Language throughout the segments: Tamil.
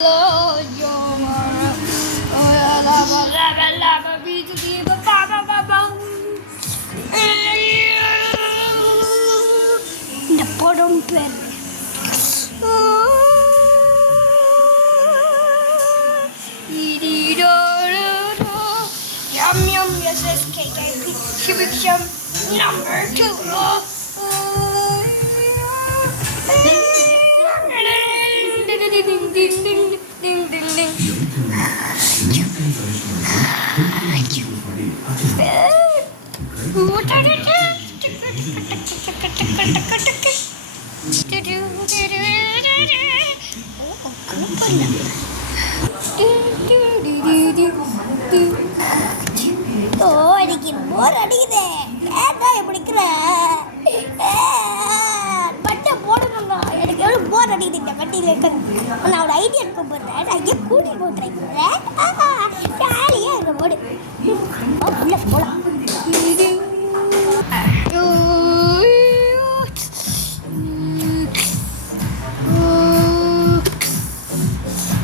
இந்த படம் பேர் Yum yum yes yes KKP Shibiksham number 2 எனக்கு போர் அடிக்குதே ஏன்டா பிடிக்கிற பட்டை போடணும்டா எனக்கு எவ்வளோ போர் அடிக்குது இந்த வண்டியில் இருக்கிறது நான் ஒரு ஐடியா கூப்பிடுறேன் நான் இங்கே கூட்டி போட்டுறேன் ஜாலியாக இருக்க போடு உள்ள போகலாம்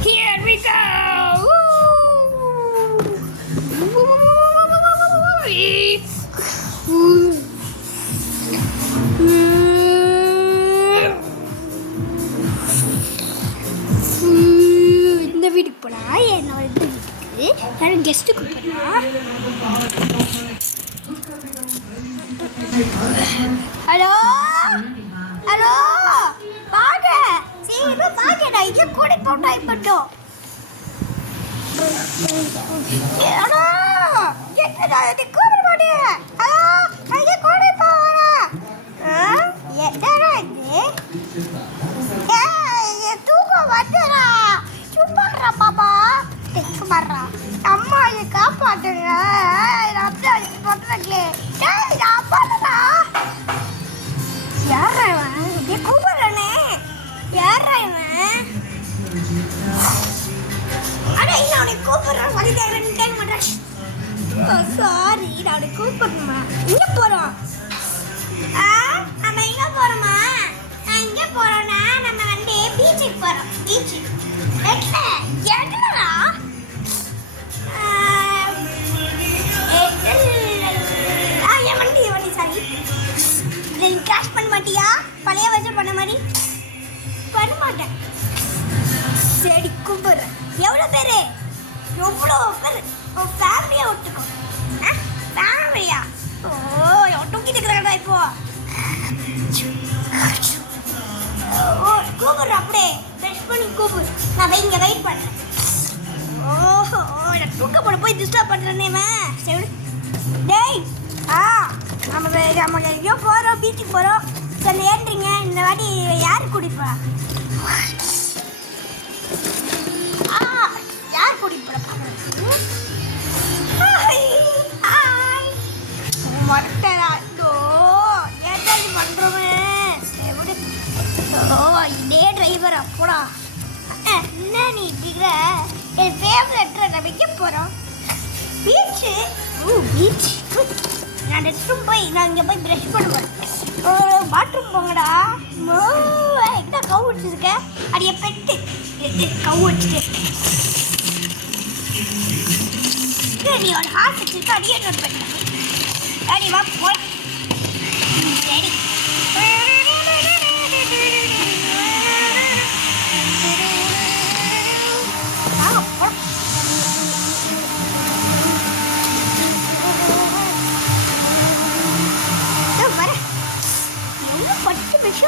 Here we go! இந்த வீட்டுக்கு போனா என்னோட வீட்டுக்கு யாரும் கெஸ்ட்டு கூப்பிடுறா ஹலோ ஹலோ வாங்க சீக்கிரம் வாங்க நான் இங்கே கூட போட்டா இப்பட்டும் ஹலோ என்னடா இது கூப்பிட மாட்டேன் ஹலோ நான் இங்கே கூட போகிறேன் என்னடா இது தூக்கம் வந்துடா சும்மாடுறா பாப்பா சும்மாடுறா அம்மா இதை காப்பாற்றுங்க அப்பா பண்ணுறேன் அப்பாடா யாரா இவன் இப்படியே கூப்பிடுறானே யாரா இவன் அடே நான் உனக்கு கூப்பிடுறேன் வழி தேடுறேன்னு கேட்க மாட்டேன் சாரி நான் உனக்கு கூப்பிடணுமா எங்கே போகிறோம் நம்ம எங்கே போகிறோமா நான் எங்கே போகிறோன்னா நம்ம வந்து பீச்சுக்கு போகிறோம் பீச்சு எட்டலா என் வண்டி சாரி இதை நீ கிராஷ் பண்ண மாட்டியா பழைய வருஷம் பண்ண மாதிரி பண்ண மாட்டேன் சரி கூப்பிடுறேன் எவ்வளோ பேர் எவ்வளோ பேர் உன் ஃபேமிலியை விட்டுக்கோ ஃபேமிலியா ஓ தூக்கிட்டு இருக்கிறாடா இப்போ ஓ கூப்பிடுற அப்படியே ப்ரெஷ் பண்ணி கூப்பிடு நான் இங்கே வெயிட் பண்ணுறேன் ஓஹோ நான் தூக்க போட போய் டிஸ்டர்ப் பண்ணுறேன்னே சரி டேய் நம்ம எங்கேயோ போகிறோம் பீச்சுக்கு போகிறோம் சரி ஏன்றீங்க இந்த வாட்டி யார் குடிப்பா யார் குடிப்பா மட்டோ ஏதாச்சும் பண்ணுறோமே ஓ இதே டிரைவர் அப்போடா என்ன நீ இப்படிங்கிற என் ஃபேவரட் நம்ம எங்கே போகிறோம் பீச்சு பீச் நான் ரெஸ்ட் ரூம் போய் நான் இங்கே போய் ப்ரஷ் பண்ணுவேன் பாத்ரூம் போங்கடா எங்கே கவு வச்சுருக்க அடிய பெட்டு கவு வச்சுட்டு நீ ஒரு ஹார்ட் வச்சுருக்க அடியே நோட் பண்ண அடி வா போலாம் சரி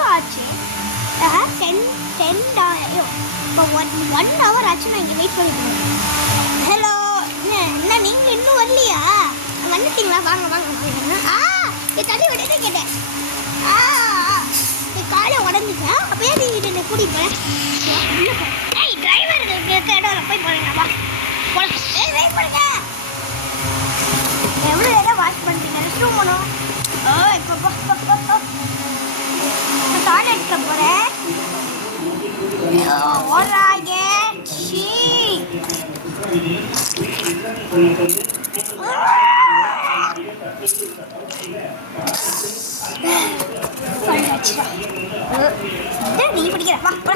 ஆச்சு 10 இப்போ 1 ஹவர் ஆச்சு நான் இங்கே வெயிட் பண்ணிக்கிறேன் ஹலோ என்ன நீங்கள் இன்னும் வரலையா வந்துட்டீங்களா வாங்க வாங்க தள்ளி விட்டதே கேட்டேன் காலை உடஞ்சிட்டேன் அப்போயே நீங்கள் என்னை கூட்டிகிட்டு போகிறேன் ஏய் டிரைவர் இருக்க இடம் போய் போகிறேன் வா போகலாம் வெயிட் பண்ணுங்க எவ்வளோ நேரம் வாஷ் பண்ணிட்டீங்க ரெஸ்ட் ரூம் போகணும் இப்போ டாய்லெட்ல போறேன் ஓராய சீ நீ பிடிக்கிற வா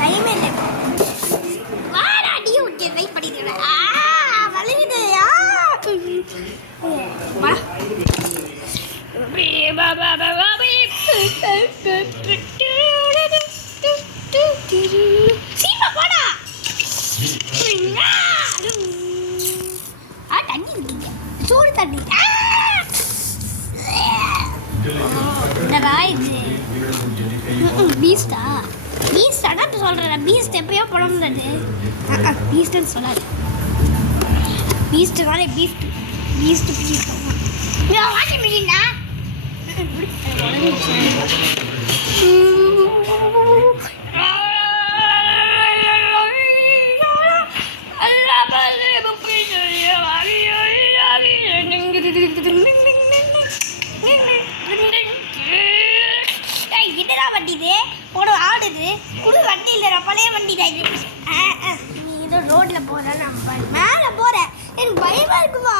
டைமே இல்லை படம்ன்றது பீஸ்ட்னு சொல்லாது. பீஸ்ட்னாலே பீஸ்ட் பீஸ்ட் வாஷிங் மிஷினா என்னதான் வண்டி இது ஒரு ஆடுது புது வண்டி இல்லை பழைய வண்டி தான் இது. நீ ஏதோ ரோட்டில் போகிற நம்ம மேலே போகிற எனக்கு பயமா இருக்குமா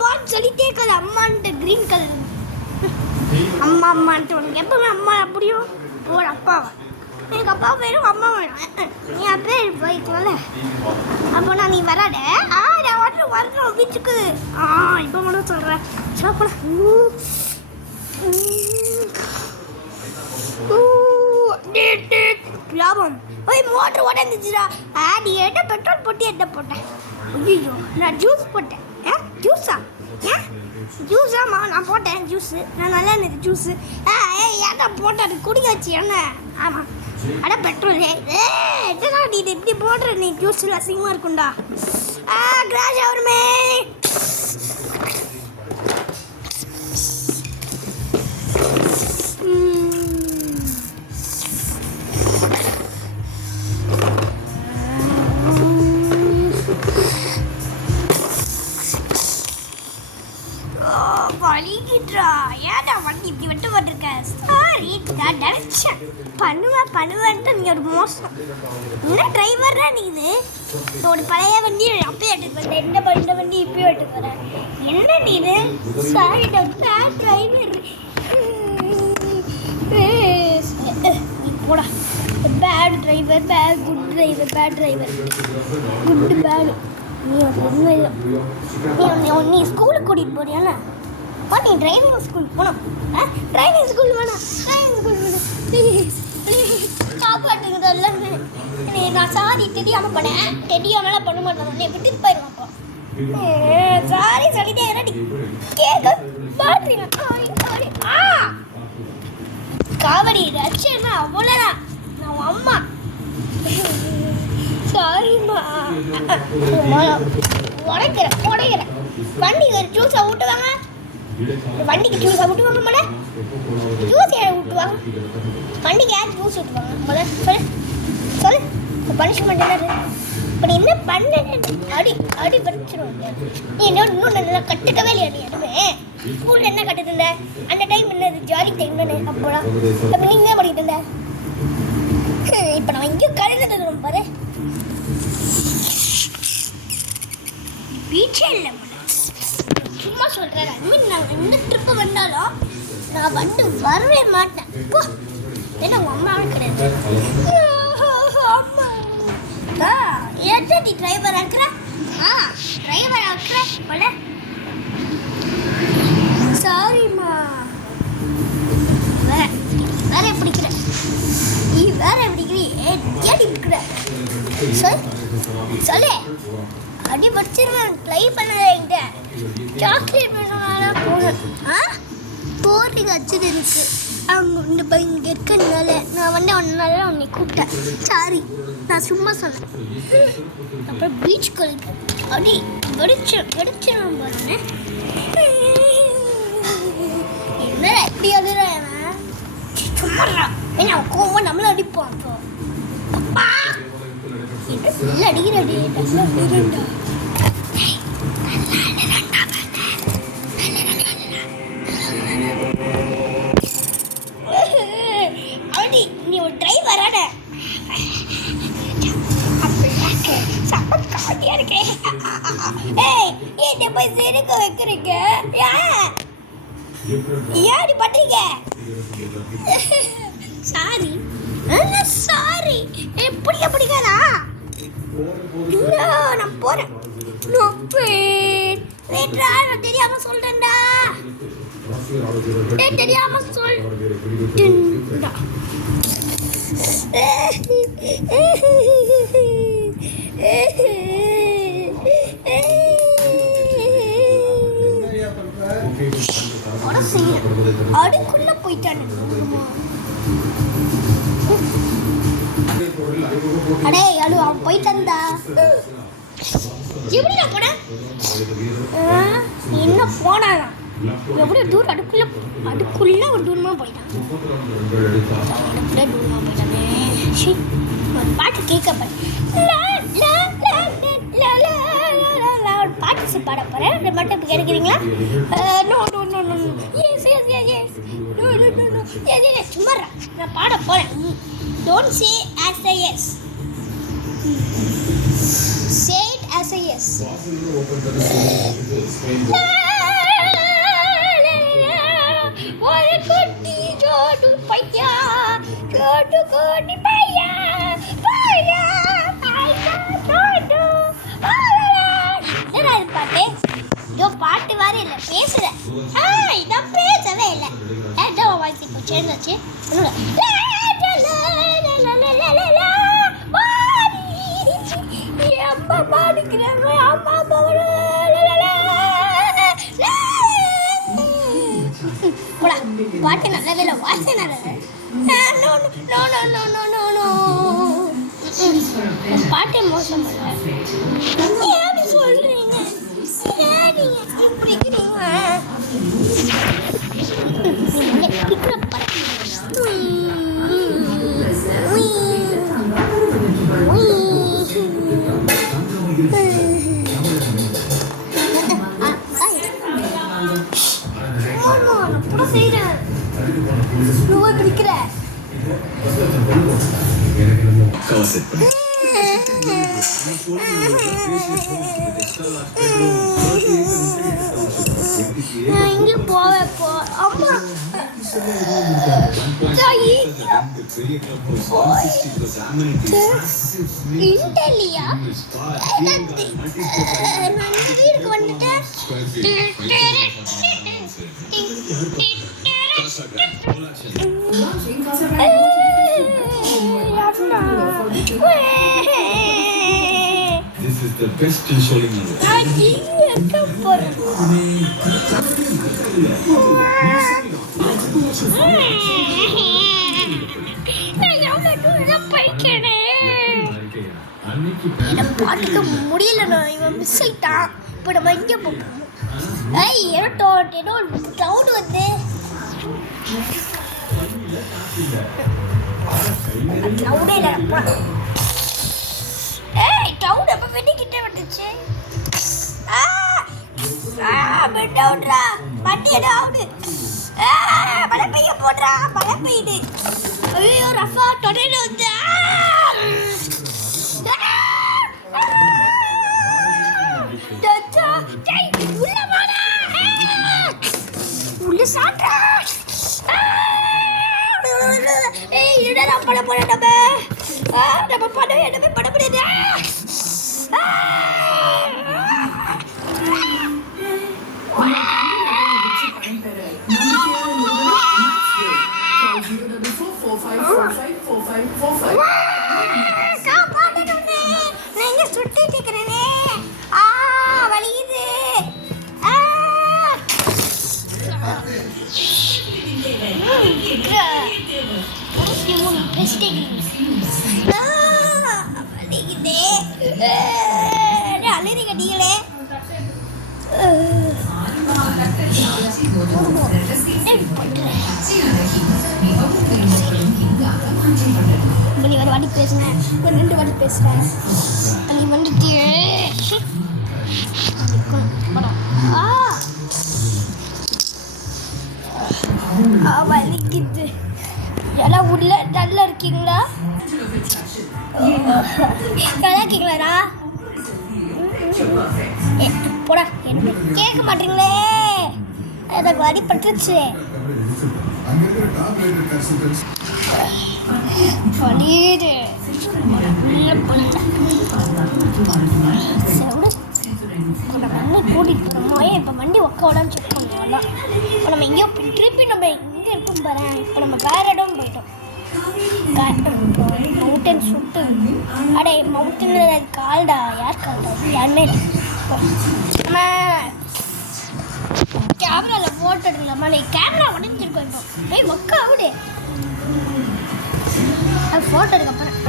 பான்னு சொல்லிட்டே இருக்காது அம்மான்ட்டு க்ரீன் கலர் அம்மா அம்மான்ட்டு உனக்கு எப்பவுமே அம்மா அப்படியும் ஒரு அப்பாவா எனக்கு அப்பா வேணும் அம்மா வேணும் நீ அப்படியே போய்க்கல அப்போனா நீ வராத நான் வரணும் வீட்டுக்கு இப்போ மட்டும் சொல்கிறேன் சாப்பிடலாம் லாபம் ஓய் மோட்டர் உடஞ்சிச்சுடா நீ என்ன பெட்ரோல் போட்டு என்ன போட்டேன் ஐயோ நான் ஜூஸ் போட்டேன் ஜூஸா ஜூஸாம்மா நான் போட்டேன் ஜூஸு நான் நல்லா இருந்தது ஜூஸு ஏன்டா போட்டேன் குடிக்க வச்சு என்ன ஆமாம் அட பெட்ரோல் என்னடா நீ இப்படி போடுற நீ ஜூஸில் அசிங்கமாக இருக்கும்டா கிராஷ் அவருமே வலிக்கிட்டுறா ஏன்டா வண்டி இப்படி விட்டு போட்டிருக்க சாரி நான் நினச்சேன் பண்ணுவேன்ட்டு நீ ஒரு மோசம் என்ன டிரைவர்னா நீ இது ஒரு பழைய வண்டி அப்பயே எடுத்து வந்தேன் இந்த வண்டி இப்பயும் எடுத்து வரேன் என்ன நீ இது சாரி டாக்டர் டிரைவர் போடா bad driver good driver good bad நீ ஸ்கூலுக்கு கூட்டிகிட்டு போறியால நீ டிரைவிங் ஸ்கூல் போகணும் டிரைவிங் ஸ்கூல் வேணாம் ப்ளீஸ் காப்பாற்றுங்க எல்லாமே நான் சாரி தெரியாமல் பண்ணேன் தெரியாமலாம் பண்ண மாட்டேன் உன்னை விட்டுட்டு போயிடுவாப்பா சாரி சொல்லிட்டே என்னடி கேட்க பாட்டுறீங்க காவடி ரட்சன்னா அவ்வளோதான் நான் அம்மா சாரிம்மா உடைக்கிறேன் வண்டிக்கு ஒரு ஜூஸை ஊட்டுவாங்க வண்டிக்கு ஜூஸை ஊட்டுவாங்க மேலே ஜூஸ் யாரை ஊட்டுவாங்க வண்டிக்கு யார் ஜூஸ் ஊட்டுவாங்க முதல்ல சொல்லு பனிஷ்மெண்ட் என்ன இப்போ நீ என்ன பண்ண அடி படிச்சிருவாங்க நீ இன்னும் நல்லா கற்றுக்கவே இல்லையா நீ எதுவுமே ஸ்கூலில் என்ன கற்றுட்டு இருந்த அந்த டைம் என்னது ஜாலி டைம் தானே அப்போலாம் அப்போ நீ என்ன பண்ணிட்டு இருந்த இப்போ நான் எங்கேயும் கழுதுட்டு பாரு பீச்சே இல்லை சும்மா சொல்கிறேன் நான் எந்த ட்ரிப்பு வந்தாலும் நான் வரவே மாட்டேன் ஏன்னா உங்கள் அம்மாவும் கிடையாது அம்மா ஏற்ற நீ டிரைவர் ஆக்குற டிரைவர் ஆக்குற போல சாரிம்மா வேற பிடிக்கிற நீ வேற பிடிக்கிறீ ஏடி பிடிக்கிற சொல்லு அடி படிச்சிருவேன் ட்ரை பண்ணாத சாக்லேட் வேணும்னா போகணும் போர்டிங் வச்சது இருக்கு அவங்க இங்கே இருக்கிறதுனால நான் ஒன்னால உன்னை கூப்பிட்டேன் சாரி நான் சும்மா சொன்னேன் அப்புறம் பீச் கொலைக்கு அடி வெடிச்சிடும் போனேன் என்ன எப்படி அழுறேன் சும்மா ஏன்னா கோவம் நம்மள அடிப்போம் அப்போ இல்லை அடிக்கிறடி அடி நீ ஒரு டிரைவரான காட்டியா இருக்கேன் என்ன போய் சிரிக்க வைக்கிறீங்க ஏன் பண்றீங்க சாரி சாரி பிடிக்காதா நான் போறேன் நான் தெரியாம சொல்றேன்டா தெரியாம சொல்றேன்டா அதுக்குள்ள போயிட்டானு அடே அடு அவன் போயிட்டு வந்தா எப்படி நான் போனேன் என்ன போனானா எவ்வளோ தூரம் அடுக்குள்ள ஒரு தூரமாக போயிட்டான் அடுக்குள்ள தூரமாக போயிட்டானே ஒரு பாட்டு கேட்கப்பேன் ஒரு பாட்டு பாட போகிறேன் அதை மட்டும் இப்போ கேட்குறீங்களா no no no no yes yes yes yes no no no no yes yes சும்மா நான் பாட போகிறேன் don't say as a yes say it as a yes ஒரு குட்டி ஜோடு பையா ஜோடு கோடி பையா பையா பையா ஜோடு என்ன இது பாட்டு இதோ பாட்டு மாதிரி இல்லை பேசுகிறேன் இதான் பேசவே இல்லை ஏதோ வாய்ஸ் இப்போ சேர்ந்துச்சு அம்மா பாடிக்கிறாங்க அம்மா போடா பாட்டு நல்லவே இல்லை வாய்ஸ் நல்லது பாட்டே மோசம் ஏன் சொல்றீங்க ஏன் நீங்க இப்படி இருக்கிறீங்க இங்கே போவேப்போ அம்மா இன்டெலியா நான் வீட்டுக்கு வந்துட்டேன் This is the best show in the world. பாட்டுக்கு முடியல இவன் மிஸ் ஆயிட்டான் இப்போ நம்ம இங்கே போகணும் ஏதோ டவுன் வந்து டவுனே இல்லை டவுன் அப்போ வெட்டிக்கிட்டே வந்துச்சு டவுன்ரா வண்டி டவுனு மழை பெய்ய போடுறா மழை பெய்யுது ஐயோ ரஃபா தொடர்ந்து வந்து உள்ள சாட்டா என்னடா பண்ண போற நம்ம பண்ண என்னமே பண்ண முடியாது நீங்க சுட்டிட்டு இருக்கிறேனே வலியுது அழுறீங்க நீங்களே நீ ஒரு வாட்டி பேசுனேன் ஒரு 2 வாட்டி பேசுறேன் நீ வந்துட்டு வலிக்குது எல்லாம் உள்ள நல்லா இருக்கீங்களா நல்லா இருக்கீங்களாடா போடா என்ன கேட்க மாட்டீங்களே எனக்கு வலி பட்டுருச்சு வலியுது கூட்டிகிட்டு போனோமோ இப்போ வண்டி உட்காடான்னு செக் பண்ணுவோம் இப்போ நம்ம எங்கேயோ திருப்பி நம்ம எங்கே இருக்கோம் பாரு இப்போ நம்ம வேறு இடம் போயிட்டோம் மவுண்டன் சுட்டு அடே மவுண்டன் கால்டா யார் கால்டா யாருமே நம்ம கேமராவில் ஃபோட்டோ எடுக்கலாமா இல்லை கேமரா உடஞ்சிருக்கோம் இப்போ ஒக்கா விடு அது ஃபோட்டோ எடுக்க போகிறேன்